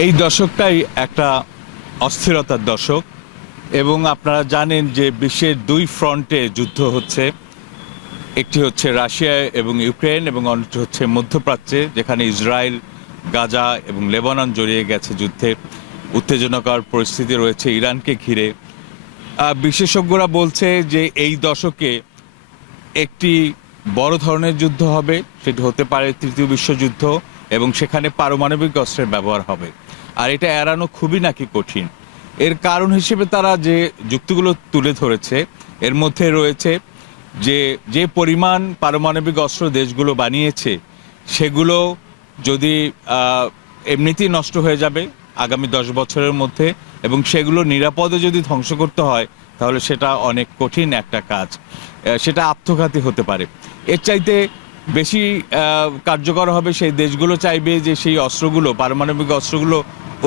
এই দশকটাই একটা অস্থিরতার দশক এবং আপনারা জানেন যে বিশ্বের দুই ফ্রন্টে যুদ্ধ হচ্ছে। একটি হচ্ছে রাশিয়া এবং ইউক্রেন এবং অন্যটি হচ্ছে মধ্যপ্রাচ্যে, যেখানে ইসরায়েল, গাজা এবং লেবানন জড়িয়ে গেছে যুদ্ধে। উত্তেজনাকর পরিস্থিতি রয়েছে ইরানকে ঘিরে। বিশেষজ্ঞরা বলছে যে এই দশকে একটি বড় ধরনের যুদ্ধ হবে, সেটি হতে পারে তৃতীয় বিশ্বযুদ্ধ, এবং সেখানে পারমাণবিক অস্ত্রের ব্যবহার হবে। আর এটা এড়ানো খুবই নাকি কঠিন। এর কারণ হিসেবে তারা যে যুক্তিগুলো তুলে ধরেছে, এর মধ্যে রয়েছে যে যে পরিমাণ পারমাণবিক অস্ত্র দেশগুলো বানিয়েছে সেগুলো যদি এমনিতেই নষ্ট হয়ে যাবে আগামী 10 বছরের মধ্যে, এবং সেগুলো নিরাপদে যদি ধ্বংস করতে হয় তাহলে সেটা অনেক কঠিন একটা কাজ, সেটা আত্মঘাতী হতে পারে। এর চাইতে বেশি কার্যকর হবে সেই দেশগুলো চাইবে যে সেই অস্ত্রগুলো, পারমাণবিক অস্ত্রগুলো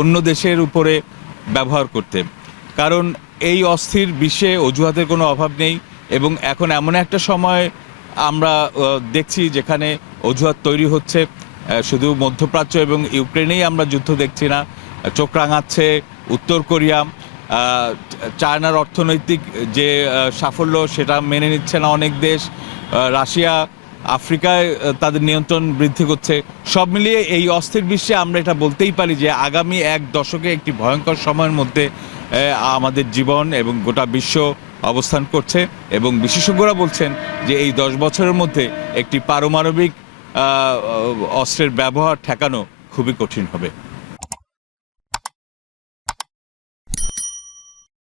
অন্য দেশের উপরে ব্যবহার করতে। কারণ এই অস্থির বিশ্বে অজুহাতের কোনো অভাব নেই, এবং এখন এমন একটা সময় আমরা দেখছি যেখানে অজুহাত তৈরি হচ্ছে। শুধু মধ্যপ্রাচ্য এবং ইউক্রেনেই আমরা যুদ্ধ দেখছি না, চোখ রাঙাচ্ছে উত্তর কোরিয়া। চায়নার অর্থনৈতিক যে সাফল্য সেটা মেনে নিচ্ছে না অনেক দেশ। রাশিয়া আফ্রিকায় তাদের নিয়ন্ত্রণ বৃদ্ধি করছে। সব মিলিয়ে এই অস্থির বিশ্বে আমরা এটা বলতেই পারি যে আগামী এক দশকে একটি ভয়ঙ্কর সময়ের মধ্যে আমাদের জীবন এবং গোটা বিশ্ব অবস্থান করছে, এবং বিশেষজ্ঞরা বলছেন যে এই 10 বছরের মধ্যে একটি পারমাণবিক অস্ত্রের ব্যবহার ঠেকানো খুবই কঠিন হবে।